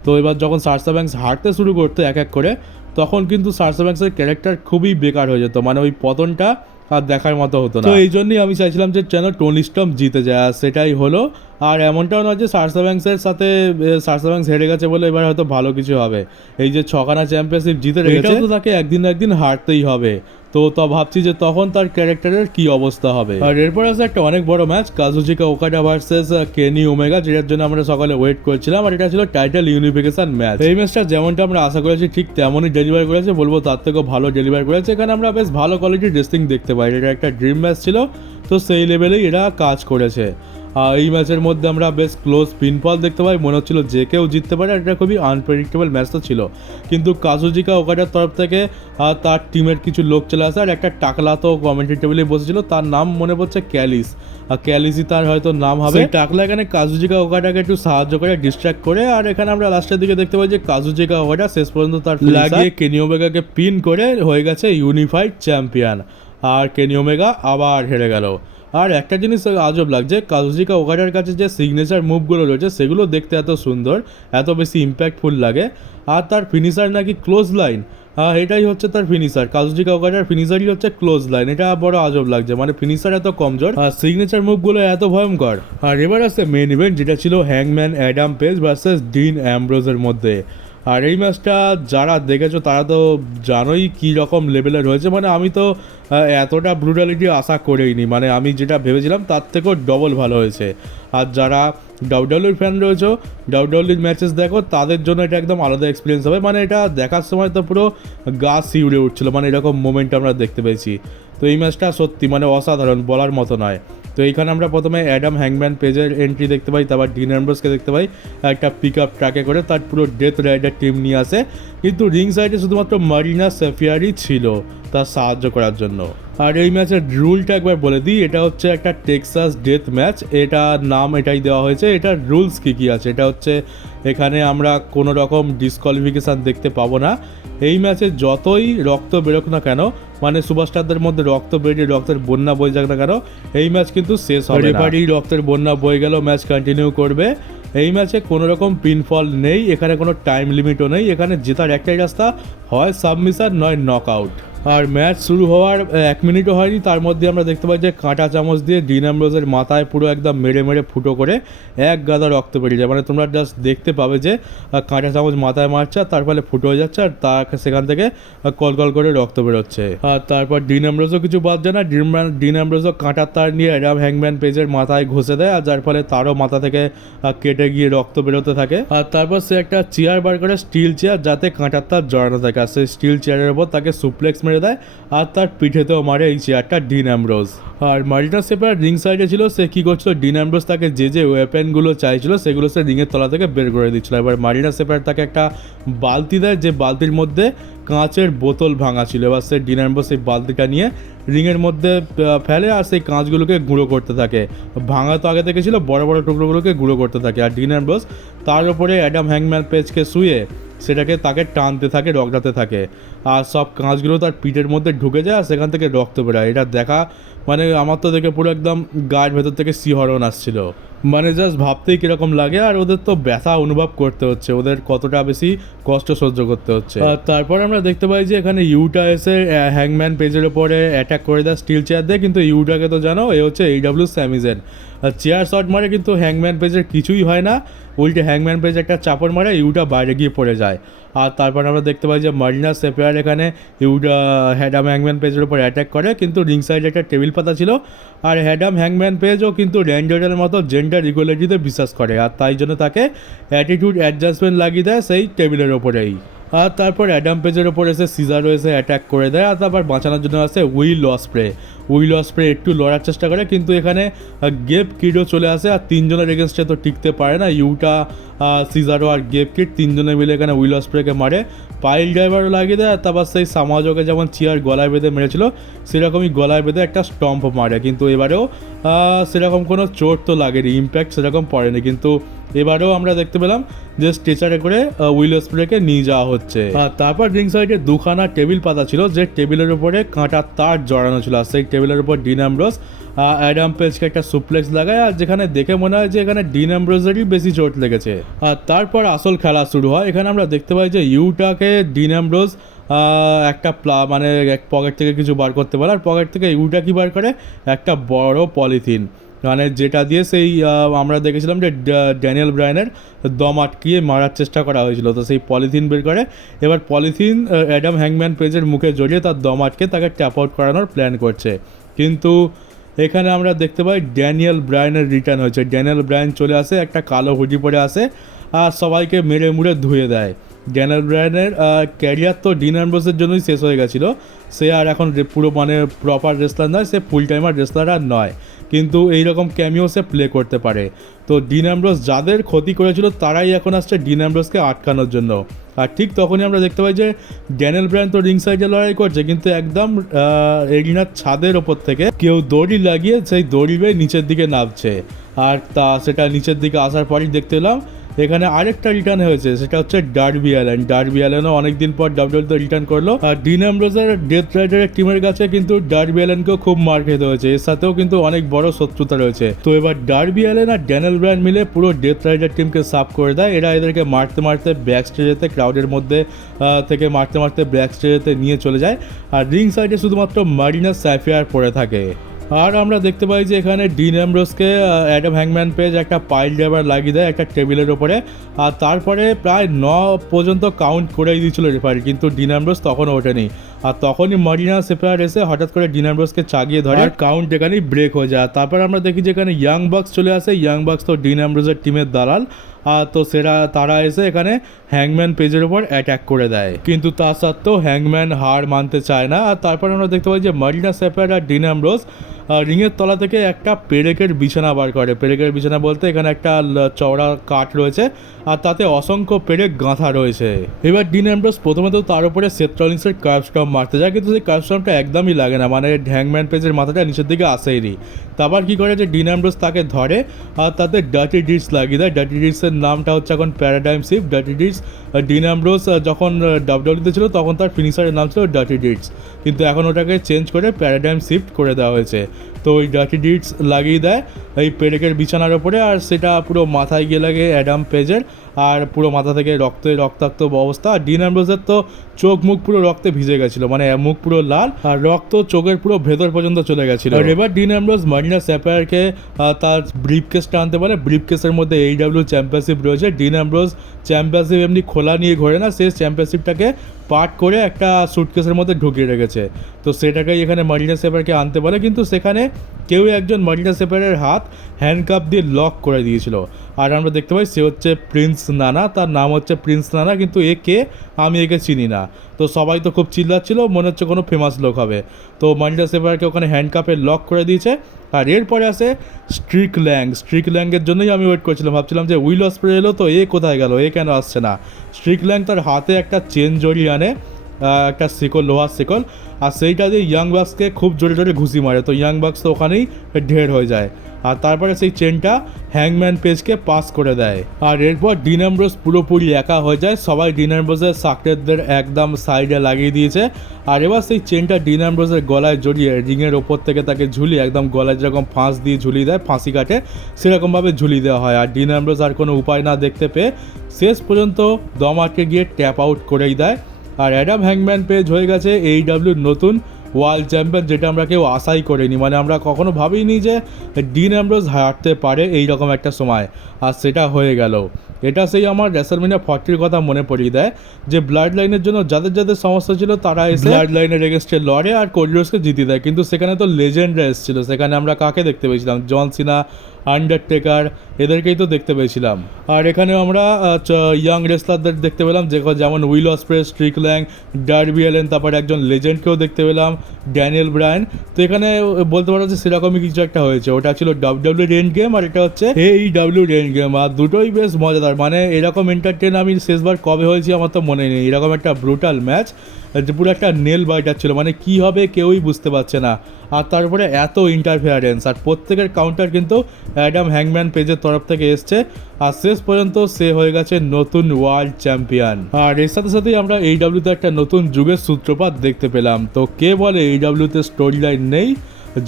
তো এবার যখন সার্সা ব্যাঙ্কস হারতে শুরু করতো এক এক করে, তখন কিন্তু সার্সা ব্যাঙ্কসের ক্যারেক্টার খুবই বেকার হয়ে যেত, মানে ওই পতনটা আর দেখার মতো হতো না। তো এই জন্যই আমি চাইছিলাম যে যেন টোনি স্টর্ম জিতে যায়, আর সেটাই হলো। আর এমনটাও নয় যে সার্সা ব্যাঙ্কসের সাথে সার্সা ব্যাঙ্কস হেরে গেছে বলে এবার হয়তো ভালো কিছু হবে। এই যে 6খানা চ্যাম্পিয়নশিপ জিতে রেখেছে, তো তাকে একদিন না একদিন হারতেই হবে। তো ভাবছি যে তখন তার ক্যারেক্টারের কি অবস্থা হবে। আর এরপর আছে একটা অনেক বড় ম্যাচ, কাজুচিকা ওকাডা ভার্সেস কেনি ওমেগা, যেটার জন্য আমরা সকালে ওয়েট করছিলাম। আর এটা ছিল টাইটেল ইউনিফিকেশন ম্যাচ। এই ম্যাচটা যেমনটা আমরা আশা করেছি ঠিক তেমনই ডেলিভার করেছে, বলবো তার থেকেও ভালো ডেলিভার করেছে। এখানে আমরা বেশ ভালো কোয়ালিটির রেসলিং দেখতে পাই। এটা একটা ড্রিম ম্যাচ ছিল, তো সেই লেভেলেই এরা কাজ করেছে। এই ম্যাচের মধ্যে আমরা বেশ ক্লোজ পিনফল দেখতে পাই, মনে হচ্ছিল যে কেউ জিততে পারে। এটা খুবই আনপ্রেডিক্টেবল ম্যাচ তো ছিল, কিন্তু কাজুচিকা ওকাডার তরফ থেকে তার টিমের কিছু লোক চলে আসে। আর একটা টাকলা তো কমেন্ট্রি টেবিলে বসেছিল, তার নাম মনে পড়ছে ক্যালিস, আর ক্যালিসই তার হয়তো নাম হবে। টাকলা এখানে কাজুচিকা ওকাডাকে একটু সাহায্য করে, ডিস্ট্র্যাক্ট করে। আর এখানে আমরা লাস্টের দিকে দেখতে পাই যে কাজুচিকা ওকাডা শেষ পর্যন্ত তার লাগিয়ে কেনি ওমেগাকে পিন করে হয়ে গেছে ইউনিফাইড চ্যাম্পিয়ন। আর কেনি ওমেগা আবার হেরে গেল। আর একটা জিনিস আজব লাগছে, কাজুচিকা ওকাডার কাছে যে সিগনেচার মুভগুলো রয়েছে সেগুলো দেখতে এত সুন্দর, এত বেশি ইম্প্যাক্টফুল লাগে। আর তার ফিনিশার নাকি ক্লোজ লাইন, এটাই হচ্ছে তার ফিনিশার। কাজুচিকা ওকাডার ফিনিশারই হচ্ছে ক্লোজ লাইন। এটা বড় আজব লাগছে, মানে ফিনিশার এত কমজোর আর সিগনেচার মুভগুলো এত ভয়ঙ্কর। আর এবার আছে মেন ইভেন্ট, যেটা ছিল হ্যাংম্যান অ্যাডাম পেজ ভার্সেস ডিন অ্যামব্রোজের মধ্যে। আর এই ম্যাচটা যারা দেখেছো তারা তো জানোই কী রকম লেভেলের হয়েছে। মানে আমি তো এতটা ব্রুটালিটি আশা করেইনি, মানে আমি যেটা ভেবেছিলাম তার থেকেও ডবল ভালো হয়েছে। আর যারা ডাব্লিউডাব্লিউর ফ্যান রয়েছে, ডাব্লিউডাব্লিউর ম্যাচেস দেখো, তাদের জন্য এটা একদম আলাদা এক্সপিরিয়েন্স হবে। মানে এটা দেখার সময় তো পুরো গা শিউড়ে উঠছিলো, মানে এরকম মোমেন্ট আমরা দেখতে পেয়েছি। তো এই ম্যাচটা সত্যি মানে অসাধারণ, বলার মতো নয়। তো এইখানে আমরা প্রথমে অ্যাডাম হ্যাংম্যান পেজের এন্ট্রি দেখতে পাই, তারপর ডিন অ্যামব্রোসকে দেখতে পাই একটা পিক আপ ট্রাকে করে, তার পুরো ডেথ রাইডার টিম নিয়ে আসে। কিন্তু রিং সাইডে শুধুমাত্র মারিনা সেফিয়ারি ছিল তার সাহায্য করার জন্য। আর এই ম্যাচের রুলটা একবার বলে দিই, এটা হচ্ছে একটা টেক্সাস ডেথ ম্যাচ, এটা নাম এটাই দেওয়া হয়েছে। এটার রুলস কী আছে, এটা হচ্ছে এখানে আমরা কোনো রকম ডিসকোয়ালিফিকেশান দেখতে পাবো না। এই ম্যাচে যতই রক্ত বেরোক না কেন, মানে সুপারস্টারদের মধ্যে রক্ত বেরিয়ে রক্তের বন্যা বয়ে যাক না কেন, এই ম্যাচ কিন্তু শেষ হবে না। রেফারি রক্তের বন্যা বয়ে গেল, ম্যাচ কন্টিনিউ করবে। এই ম্যাচে কোনো রকম পিনফল নেই, এখানে কোনো টাইম লিমিটও নেই। এখানে জেতার একটাই রাস্তা, হয় সাবমিশন নয় নক আউট। আর ম্যাচ শুরু হওয়ার 1 মিনিটও হয়নি, তার মধ্যে আমরা দেখতে পাই যে কাঁটা চামচ দিয়ে ডিন অ্যামব্রোজের মাথায় পুরো একদম মেরে মেরে ফুটো করে এক গাদা রক্ত বেরিয়ে যায়। মানে তোমরা জাস্ট দেখতে পাবে যে কাঁটা চামচ মাথায় মারছে আর তার ফলে ফুটো হয়ে যাচ্ছে আর সেখান থেকে কল কল করে রক্ত বেরোচ্ছে। আর তারপর ডিন অ্যামব্রোজও কিছু বাদ যায় না, ডিন অ্যামব্রোজও কাঁটার তার নিয়ে অ্যাডাম হ্যাংম্যান পেজের মাথায় ঘষে দেয় আর যার ফলে তারও মাথা থেকে কেটে গিয়ে রক্ত বেরোতে থাকে। আর তারপর সে একটা চেয়ার বার করে, স্টিল চেয়ার, যাতে কাঁটার তার জড়ানো থাকে, আর সেই স্টিল চেয়ারের ওপর তাকে সুপ্লেক্স মেরে দেয় আর তার পিঠেতেও মারে এই চেয়ারটা ডিন অ্যামব্রোজ। আর মারিনা সেপার রিং সাইডে ছিল, সে কী করছিল, ডিন অ্যামব্রোজ তাকে যে ওয়েপেনগুলো চাইছিল সেগুলো সে রিংয়ের তলা থেকে বের করে দিচ্ছিল। এবার মারিনা সেপার তাকে একটা বালতি দেয়, যে বালতির মধ্যে কাঁচের বোতল ভাঙা ছিল। এবার সে ডিন অ্যামব্রোজ সেই বালতিটা নিয়ে রিংয়ের মধ্যে ফেলে আর সেই কাঁচগুলোকে গুঁড়ো করতে থাকে। ভাঙা তো আগে থেকে ছিল, বড় বড় টুকরোগুলোকে গুঁড়ো করতে থাকে। আর ডিন অ্যামব্রোজ তার উপরে অ্যাডাম হ্যাংম্যান পেজকে শুয়ে সেটাকে তাকে টানতে থাকে, রগড়াতে থাকে আর সব কাঁচগুলো তার পিঠের মধ্যে ঢুকে যায় আর সেখান থেকে রক্ত বেরোয়। এটা দেখা মানে আমার তো দেখে পুরো একদম গায়ের ভেতর থেকে শিহরণ আসছিল। মানে জাস্ট ভাবতেই কীরকম লাগে। আর ওদের তো ব্যথা অনুভব করতে হচ্ছে, ওদের কতটা বেশি কষ্ট সহ্য করতে হচ্ছে। আর তারপর আমরা দেখতে পাই যে এখানে ইউটা এসে হ্যাংম্যান পেজের ওপরে অ্যাটাক করে দেয় স্টিল চেয়ার দিয়ে, কিন্তু ইউটাকে তো জানো এ হচ্ছে AEW স্যামি জেন। চেয়ার শট মারে কিন্তু হ্যাংম্যান পেজের কিছুই হয় না, উল্টে হ্যাংম্যান পেজ একটা চাপড় মারে, ইউটা বাইরে গিয়ে পড়ে যায়। আর তারপর আমরা দেখতে পাই যে মারিনা সেপার এখানে অ্যাডাম হ্যাংম্যান পেজের উপর অ্যাটাক করে, কিন্তু রিং সাইডে একটা টেবিল পাতা ছিল আর অ্যাডাম হ্যাংম্যান পেজও কিন্তু র্যান্ডারের মতো জেন্ডার ইকুয়ালিটিতে বিশ্বাস করে আর তাই জন্য তাকে অ্যাটিটিউড অ্যাডজাস্টমেন্ট লাগিয়ে দেয় সেই টেবিলের ওপরেই। আর তারপর অ্যাডাম পেজের ওপর এসে সিজারও এসে অ্যাটাক করে দেয় আর তারপর বাঁচানোর জন্য আসে উইল অসপ্রে একটু লড়ার চেষ্টা করে, কিন্তু এখানে গেব কিডও চলে আসে আর তিনজনের এগেনস্টে তো টিকতে পারে না, ইউটা, সিজারো আর গেব কিড তিনজনে মিলে এখানে উইল অসপ্রেকে মারে, পাইল ড্রাইভারও লাগিয়ে দেয় আর তারপর সেই সামাজকে যেমন চেয়ার গলায় বেঁধে মেরেছিল সেরকমই গলায় বেঁধে একটা স্টম্প মারে, কিন্তু এবারেও সেরকম কোনো চোট তো লাগেনি, ইম্প্যাক্ট সেরকম পড়েনি। কিন্তু এবারেও আমরা দেখতে পেলাম যে স্ট্রেচারে করে উইল অসপ্রেকে নিয়ে যাওয়া হচ্ছে। আর তারপর রিং সাইডে দুখানা টেবিল পাতা ছিল, যে টেবিলের উপরে কাঁটার তার জড়ানো ছিল আর সেই টেবিলের উপর ডিন অ্যামব্রোজ অ্যাডাম পেজকে একটা সুপ্লেক্স লাগায় আর যেখানে দেখে মনে হয় যে এখানে ডিন অ্যামব্রোজেরই বেশি চোট লেগেছে। আর তারপর আসল খেলা শুরু হয়। এখানে আমরা দেখতে পাই যে ইউটাকে ডিন অ্যামব্রোজ একটা মানে এক পকেট থেকে কিছু বার করতে পারে আর পকেট থেকে ইউটা কি বার করে, একটা বড় পলিথিন, মানে যেটা দিয়ে সেই আমরা দেখেছিলাম যে ড্যানিয়েল ব্রায়ানের দম আটকিয়ে মারার চেষ্টা করা হয়েছিল, তো সেই পলিথিন বের করে। এবার পলিথিন অ্যাডাম হ্যাংম্যান পেজের মুখে জড়িয়ে তার দম আটকে তাকে ট্যাপ আউট করানোর প্ল্যান করছে, কিন্তু এখানে আমরা দেখতে পাই ড্যানিয়েল ব্রায়ানের রিটার্ন হয়েছে। ড্যানিয়েল ব্রায়ান চলে আসে, একটা কালো হুডি পরে আসে আর সবাইকে মেরে মুড়ে ধুয়ে দেয়। ড্যানিয়েল ব্রায়ানের ক্যারিয়ার তো ডিন অ্যামব্রোজের জন্যই শেষ হয়ে গেছিলো, সে আর এখন পুরো মানে প্রপার রেসলার নয়, সে ফুল টাইমার রেসলার আর নয়, কিন্তু এইরকম ক্যামিও সে প্লে করতে পারে। তো ডিন অ্যামব্রোজ যাদের ক্ষতি করেছিল তারাই এখন আসছে ডিন অ্যামব্রোজকে আটকানোর জন্য। আর ঠিক তখনই আমরা দেখতে পাই যে ড্যানিয়েল ব্রায়ান তো রিং সাইডে লড়াই করছে, কিন্তু একদম এরিনার ছাদের ওপর থেকে কেউ দড়ি লাগিয়ে সেই দড়ি বেয়ে নিচের দিকে নামছে। আর সেটা নিচের দিকে আসার পরই দেখতে পেলাম এখানে আরেকটা রিটার্ন হয়েছে, সেটা হচ্ছে ডার্বি অ্যালেনও অনেকদিন পর ডাব্লিউডব্লিউইতে রিটার্ন করলো। আর ডিন অ্যামব্রোজের ডেথ রাইডারের টিমের কাছে কিন্তু ডার্বি অ্যালেনকেও খুব মার খেতে হয়েছে, এর সাথেও কিন্তু অনেক বড় শত্রুতা রয়েছে। তো এবার ডার্বি অ্যালেন আর ড্যানিয়েল ব্রায়ান মিলে পুরো ডেথ রাইডার টিমকে সাফ করে দেয়। এরা এদেরকে মারতে মারতে ব্যাক স্টেজেতে ক্রাউডের মধ্যে থেকে মারতে ব্যাক স্টেজেতে নিয়ে চলে যায় আর রিং সাইডে শুধুমাত্র মারিনা স্যাফিয়ার পড়ে থাকে। আর আমরা দেখতে পাই যে এখানে ডিন অ্যামব্রোজকে অ্যাডাম হ্যাংম্যান পেজ একটা পাইল ড্রাইভার লাগিয়ে দেয় একটা টেবিলের ওপরে, আর তারপরে প্রায় 9 পর্যন্ত কাউন্ট করেই দিয়েছিল রেফারি, কিন্তু ডিন অ্যামব্রোজ তখনও ওঠেনি। আর তখনই মারিনা সেপার এসে হঠাৎ করে ডিন অ্যামব্রোজকে চাগিয়ে ধরে আর কাউন্ট এখানেই ব্রেক হয়ে যায়। তারপর আমরা দেখি যে এখানে ইয়াং বাক্স চলে আসে, ইয়াং বাক্স তো ডিন অ্যামব্রোজের টিমের দালাল, তো তারা এসে এখানে হ্যাংম্যান পেজের ওপর অ্যাটাক করে দেয়, কিন্তু তা সত্ত্বেও হ্যাংম্যান হার মানতে চায় না। আর তারপর আমরা দেখতে পাই যে মারিনা সেপার আর ডিন অ্যামব্রোজ রিংয়ের তলা থেকে একটা পেরেকের বিছানা বার করে। পেরেকের বিছানা বলতে এখানে একটা চওড়া কাঠ রয়েছে আর তাতে অসংখ্য পেরেক গাঁথা রয়েছে। এবার ডিন অ্যামব্রোজ প্রথমে তো তার উপরে সেথ রলিন্সের কার্ভ স্টম্প মারতে যায়, কিন্তু সেই কার্ভ স্টম্পটা একদমই লাগে না, মানে হ্যাংম্যান পেজের মাথাটা নিচের দিকে আসেইনি। তারপর কী করে যে ডিন অ্যামব্রোজ তাকে ধরে আর তাতে ডার্টি ডিটস লাগিয়ে দেয়। ডার্টি ডিটসের নামটা হচ্ছে এখন paradigm shift. Dirty Deets Dean Ambrose যখন ডাব্লিউডব্লিউইতে ছিল তখন তার ফিনিশারের নাম ছিল ডার্টি ডিটস, কিন্তু এখন ওটাকে চেঞ্জ করে প্যারাডাইম শিফট করে দেওয়া হয়েছে। তো ওই ডার্টি ডিটস লাগিয়ে দেয় এই পেরেকের বিছানার ওপরে আর সেটা পুরো মাথায় গিয়ে লাগে অ্যাডাম পেজের, আর পুরো মাথা থেকে রক্তাক্ত অবস্থা। আর ডিন অ্যামব্রোসের তো চোখ মুখ পুরো রক্তে ভিজে গেছিলো, মানে মুখ পুরো লাল আর রক্ত চোখের পুরো ভেতর পর্যন্ত চলে গেছিলো। আর এবার ডিন অ্যামব্রোস মারিনা স্যাপায়ারকে তার ব্রিফ কেসটা আনতে পারে। ব্রিফ কেসের মধ্যে AEW চ্যাম্পিয়নশিপ রয়েছে। ডিন অ্যামব্রোস চ্যাম্পিয়নশিপ এমনি খোলা নিয়ে ঘোরে না, সে চ্যাম্পিয়নশিপটাকে পার্ট করে একটা সুটকেসের মধ্যে ঢুকিয়ে রেখেছে। তো সেটাকেই এখানে মারিনা স্যাপায়ারকে আনতে পারে, কিন্তু সেখানে কেউ একজন মারিনা স্যাপায়ারের হাত হ্যান্ডকাপ দিয়ে লক করে দিয়েছিল। আর আমরা দেখতে পাই সে হচ্ছে প্রিন্স নানা, তার নাম হচ্ছে প্রিন্স নানা, কিন্তু এ কে আমি একে চিনি না। তো সবাই তো খুব চিল্লাচ্ছিল, মনে হচ্ছে কোনো ফেমাস লোক হবে। তো মারিনা স্যাপায়ারকে ওখানে হ্যান্ডকাপে লক করে দিয়েছে। আর এরপরে আসে স্ট্রিক ল্যাংয়ের জন্যই আমি ওয়েট করছিলাম, ভাবছিলাম যে উইল অসপ্রে এলো তো এ কোথায় গেল, এ কেন আসছে না। স্ট্রিক ল্যাং তার হাতে একটা চেন জড়িয়ে আনে, একটা শিকল, লোহার শিকল, আর সেইটা দিয়ে ইয়াং বাক্সকে খুব জোরে জোরে ঘুষি মারে। তো ইয়াং বাক্স তো ওখানেই ঢের হয়ে যায়। আর তারপরে সেই চেনটা হ্যাংম্যান পেজকে পাস করে দেয়। আর এরপর ডিন অ্যামব্রোস পুরোপুরি একা হয়ে যায়। সবাই ডিন অ্যামব্রোসের সাকটেটদের একদম সাইডে লাগিয়ে দিয়েছে। আর এবার সেই চেনটা ডিন অ্যামব্রোসের গলায় জড়িয়ে রিংয়ের ওপর থেকে তাকে ঝুলিয়ে একদম গলায় যেরকম ফাঁস দিয়ে ঝুলিয়ে দেয়, ফাঁসি কাটে, সেরকমভাবে ঝুলিয়ে দেওয়া হয়। আর ডিন অ্যামব্রোস আর কোনো উপায় না দেখতে পেয়ে শেষ পর্যন্ত দম আটকে গিয়ে ট্যাপ আউট করেই দেয়। আর অ্যাডাম হ্যাংম্যান পেজ হয়ে গেছে AEWর নতুন ওয়ার্ল্ড চ্যাম্পিয়ন, যেটা আমরা কেউ আশাই করিনি। মানে আমরা কখনো ভাবিনি যে ডিন অ্যামব্রোস হারতে পারে এই রকম একটা সময়, আর সেটা হয়ে গেল। এটা সেই আমার রেসলম্যানিয়া 40 কথা মনে পড়িয়ে দেয়, যে ব্লাড লাইনের জন্য যাদের যাদের সমস্যা ছিল তারা এসে ব্লাড লাইনের এগেনস্টে লড়ে আর কোরিডোরসকে জিতিয়ে দেয়। কিন্তু সেখানে তো লেজেন্ডরা এসেছিল, সেখানে আমরা কাকে দেখতে পেয়েছিলাম? জন সিনা, আন্ডারটেকার, এদেরকেই তো দেখতে পেয়েছিলাম। আর এখানেও আমরা ইয়াং রেসলারদের দেখতে পেলাম, যেমন Will Ospreay, Strickland, Darby Allin, তারপরে একজন লেজেন্ডকেও দেখতে পেলাম, ড্যানিয়েল ব্রায়ান। তো এখানে বলতে পারো যে সেরকমই কিছু একটা হয়েছে। ওটা ছিল WWE এন্ড গেম, আর এটা হচ্ছে AEW এন্ড গেম। আর দুটোই বেশ মজাদার, মানে এরকম এন্টারটেন আমি শেষবার কবে হয়েছি আমার তো মনে নেই। এরকম একটা ব্রুটাল ম্যাচ, পুরো একটা নেল বাইটার ছিল, মানে কি হবে কেউই বুঝতে পারছে না। আর তারপরে এত ইন্টারফেয়ারেন্স, আর প্রত্যেকের কাউন্টার কিন্তু অ্যাডাম হ্যাংম্যান পেজের তরফ থেকে এসছে। আর শেষ পর্যন্ত সে হয়ে গেছে নতুন ওয়ার্ল্ড চ্যাম্পিয়ন। আর এর সাথে সাথেই আমরা AEWতে একটা নতুন যুগের সূত্রপাত দেখতে পেলাম। তো কে বলে AEWতে স্টোরি লাইন নেই?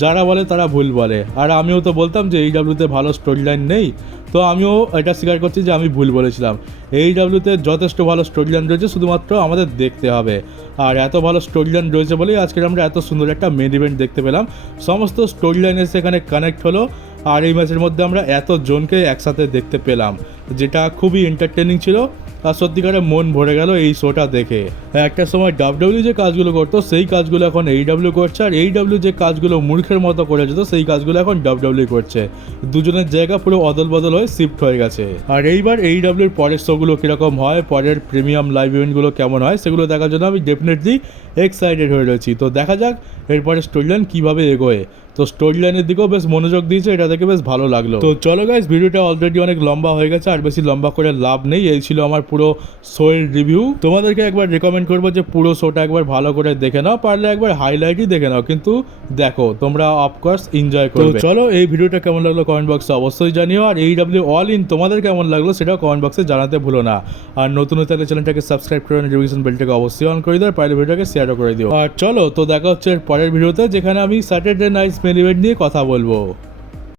যারা বলে তারা ভুল বলে। আর আমিও তো বলতাম যে AEWতে ভালো স্টোরি লাইন নেই, তো আমিও এটা স্বীকার করছি যে আমি ভুল বলেছিলাম। AEWতে যথেষ্ট ভালো স্টোরি লাইন রয়েছে, শুধুমাত্র আমাদের দেখতে হবে। আর এত ভালো স্টোরি লাইন রয়েছে বলেই আজকে আমরা এত সুন্দর একটা মেন ইভেন্ট দেখতে পেলাম। সমস্ত স্টোরি লাইন এসে এখানে কানেক্ট হলো, আর এই ম্যাচের মধ্যে আমরা এত জনকে একসাথে দেখতে পেলাম, যেটা খুবই এন্টারটেনিং ছিল। আর সত্যিকারে মন ভরে গেল এই শোটা দেখে। একটা সময় WWE যে কাজগুলো করতো সেই কাজগুলো এখন AEW করছে, আর AEW যে কাজগুলো মূর্খের মতো করে যেত সেই কাজগুলো এখন WWE করছে। দুজনের জায়গা পুরো অদল বদল হয়ে শিফট হয়ে গেছে। আর এইবার AEWর পরের শোগুলো কীরকম হয়, পরের প্রিমিয়াম লাইভ ইভেন্টগুলো কেমন হয়, সেগুলো দেখার জন্য আমি ডেফিনেটলি এক্সাইটেড হয়ে রয়েছি। তো দেখা যাক এরপরে স্টোরি লাইন কীভাবে এগোয়। তো স্টোরি লাইনের দিকেও বেশ মনোযোগ দিয়েছে, এটা দেখে বেশ ভালো লাগলো। তো চলো গাইস, ভিডিওটা অলরেডি অনেক লম্বা হয়ে গেছে, আর বেশি লম্বা করে লাভ নেই। এই ছিল আমার পুরো শোয়ের রিভিউ। তোমাদেরকে একবার রেকমেন্ড করবো যে পুরো শোটা একবার ভালো করে দেখে নাও, পারলে একবার হাইলাইটই দেখে নাও, কিন্তু দেখো তোমরা অফকোর্স এনজয় করবে। তো চলো, এই ভিডিওটা কেমন লাগলো কমেন্ট বক্সে অবশ্যই জানিও, আর AEW অল ইন তোমাদের কেমন লাগলো সেটাও কমেন্ট বক্সে জানাতে ভুলো না। আর নতুন হলে চ্যানেলটাকে সাবস্ক্রাইব করে নোটিফিকেশন বেলটাকে অবশ্যই অন করে দিও, আর পারলে ভিডিওটাকে শেয়ারও করে দিও। আর চলো, তো দেখা হচ্ছে পরের ভিডিওতে, যেখানে আমি স্যাটারডে নাইট মেন ইভেন্ট নিয়ে কথা বলবো।